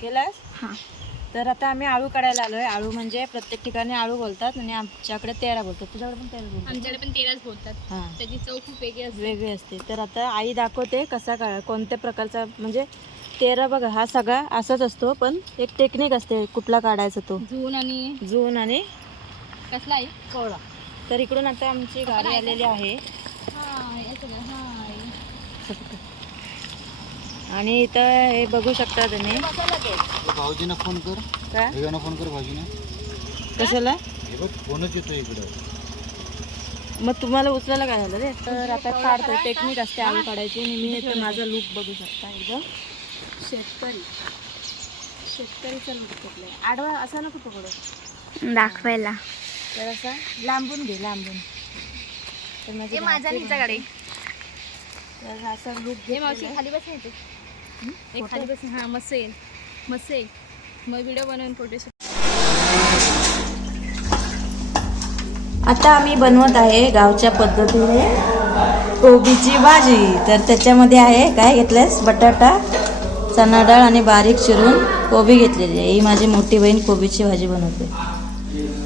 केलास? हां. तर आता आम्ही आळू काढायला आलोय. आळू म्हणजे प्रत्येक ठिकाणी आळू बोलतात आणि आमच्याकडे तेरा बोलतात. तुझ्याकडे पण तेरा बोलतात? आमच्याकडे पण तेराच बोलतात. हां. त्याची चव खूप वेगळी असते. वेगळी असते. तर आता आई दाखवते कसा काढ कोणत्या प्रकारचा म्हणजे तेरा बघा हा सगळा असाच असतो पण एक टेक्निक असते कुठला काढायचा तो. जून आणि जून आणि कसला आहे? कोळा तर इकडून आता आमची गाडी आलेली आहे. हाय? हाय आणि इथं हे बघू शकता तुम्ही. भाऊजींना फोन कर. काय फोन कर भाऊजींना. कशाला? हे बघ फोनच येतो इकडं. मग तुम्हाला उचलायला काय झालं रे? तर आता काढतो टेक्निक असते आळू काढायची आणि मी इथं माझा लूक बघू शकता एकदम. शेतकरी. शेतकरीचा लूक कुठला आडवा असा नको पकडू दाखवायला. तर असा लांबून घे लांबून. तर माझी माझ्या भाची हिच्याकडे. तर असा लूक हे मावशी खाली बसायचे. एक खाली बस हां मस्त येईल मस्त येईल मग व्हिडिओ बनवून फोटो आता आम्ही बनवत आहे गावच्या पद्धतीने कोबीची भाजी. तर त्याच्यामध्ये आहे काय घेतलंस बटाटा चणा डाळ आणि बारीक चिरून कोबी घेतलेली आहे. ही माझी मोठी बहीण कोबीची भाजी बनवते.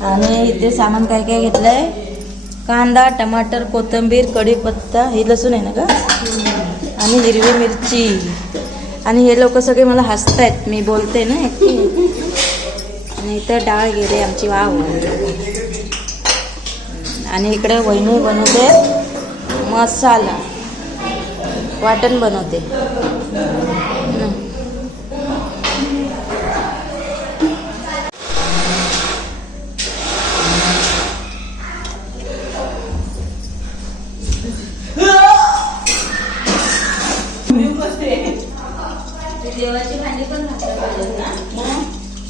आणि इथे सामान काय काय घेतलंय? कांदा टमाटर कोथिंबीर कढीपत्ता ही लसूण आहे ना का आणि हिरवी मिरची. आणि हे लोक सगळे मला हसतायत. मी बोलते ना आणि इथं डाळ गेले आमची वाव. आणि इकडे वहिनी बनवते मसाला. वाटण बनवते.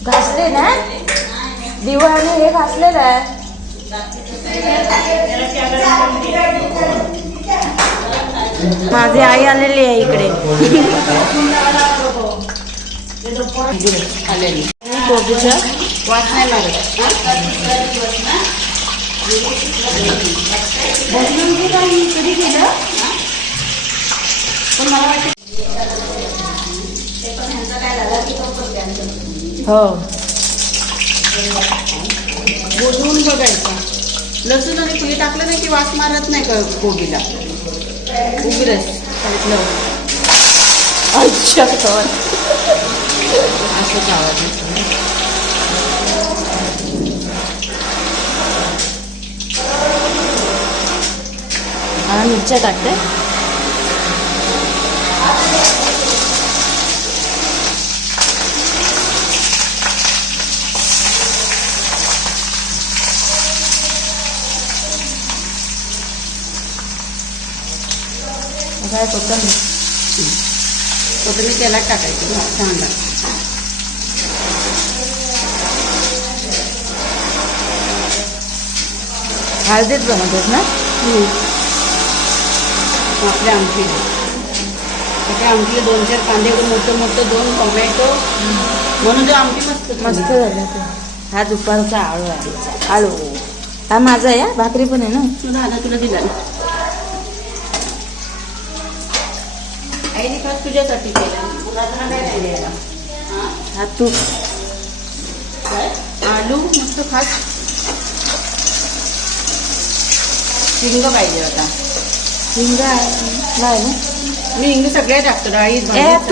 घासले ना? दिवाळी हे घासलेलं आहे. माझी आई आलेली आहे इकडे. आलेली. कोबीचं वास नाही लागत बनवून घे का मी कधी केलं पण मला वाटतं हो. बोलवून बघायचा. लसूण आणि हे टाकलं नाही की वास मारत नाही का कोबीला उग्रस. अच्छा. असंच आवाज मिरच्या टाकते. काय कोथिंबीर. कोथिंबीर तेलात टाकायची. छान लागतं. हळदीत बनवतेस ना? आपल्या आमटी. आपल्या आमटीला दोन चार कांदे मोठं मोठं दोन टोमॅटो. म्हणून ते आमटी मस्त मस्त झालं हा दुपारचा आळू आहे. आळू. हा माझा आहे हा. भाकरी पण आहे ना? दादा तुला दिला आईने खास तुझ्यासाठी केला. मुलांना काय नाही द्यायला हा? हा तूप काय? आलू मस्त खास. हिंग पाहिजे आता. हिंग आहे. नाही ना? मी हिंग सगळे टाकतो तूप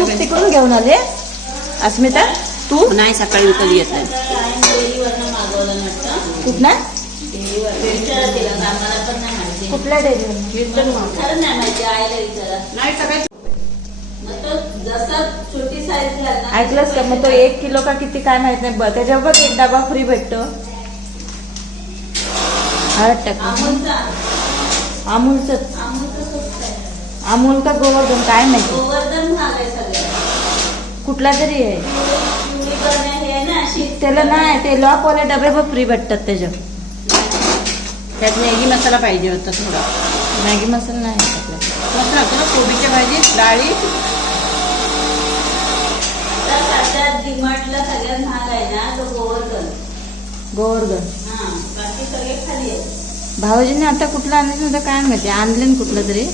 सगळे. तिकडून घेऊन आले? अस्मिता तू? नाही सकाळी विकत घेतलंय कुठ ना कुठल्या डेअरीवर. नाही सगळे ऐकलंस का? मग तो एक किलो का किती काय माहीत नाही. ब- त्याच्यावर बघ एक डबा फ्री भेटतो. हळद टाक. अमूलच. अमूल का गोवर्धन? काय माहिती? कुठला तरी आहे. त्याला नाही ते लॉकवाले डबे बघ फ्री भेटतात त्याच्यावर. त्यात मॅगी मसाला पाहिजे होता थोडा. मॅगी मसाला नाही. टाकला मस्त लागतो ना कोबीच्या भाजीत डाळी. गोवर्धन भाऊजीने आता कुठलं आणलं नव्हतं काय माहिती? आणले ना कुठलं तरी.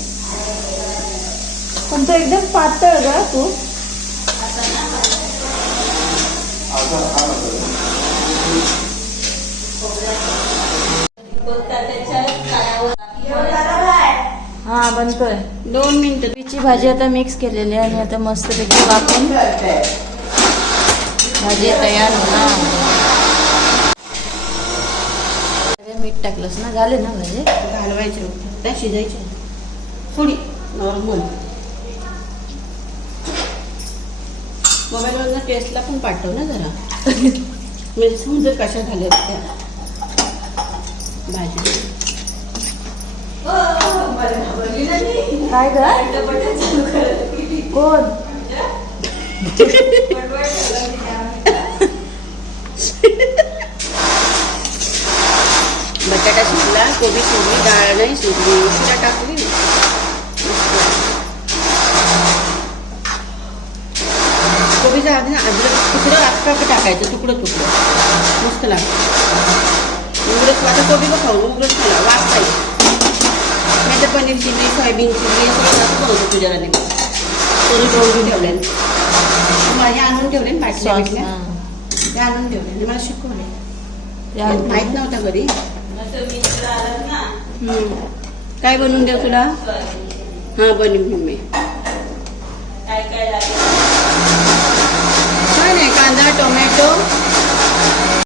पण तो एकदम पातळ ग तू. हा बनतोय दोन मिनिटं. कोबीची भाजी आता मिक्स केलेली आहे आणि आता मस्तपैकी वापरून भाजी तयार होणार सगळं मीठ टाकलंस ना झाले ना भाजी घालवायचे. होते त्या शिजायचे थोडी नॉर्मल. मोबाईलवरनं टेस्टला पण पाठव ना जरा. म्हणजे समजा कशा झाल्या त्या भाजी. काय कोण बटाटा शिजला कोबी शिजली डाळ नाही शिजली उशिरा टाकली. कोबीचं आधी ना अद्रक तुकडं अख्खं टाकायचं तुकडं तुकडं. मस्त लागतं. उघडच आता कोबी बघ खाऊ उघडच खाला वास पाहिजे नाही. तर पनीर चिल्ली सोयाबीन चिल्ली हे सगळं जास्त बनवतो तुझ्या राणी करून ठेवून ठेवले माझे आणून ठेवले. हा. ते आणून ठेवले. मला शिकवले. माहीत नव्हता कधी हम्म. हो. काय बनवून देऊ तुला? हा बनवून मी. काय नाही कांदा टोमॅटो.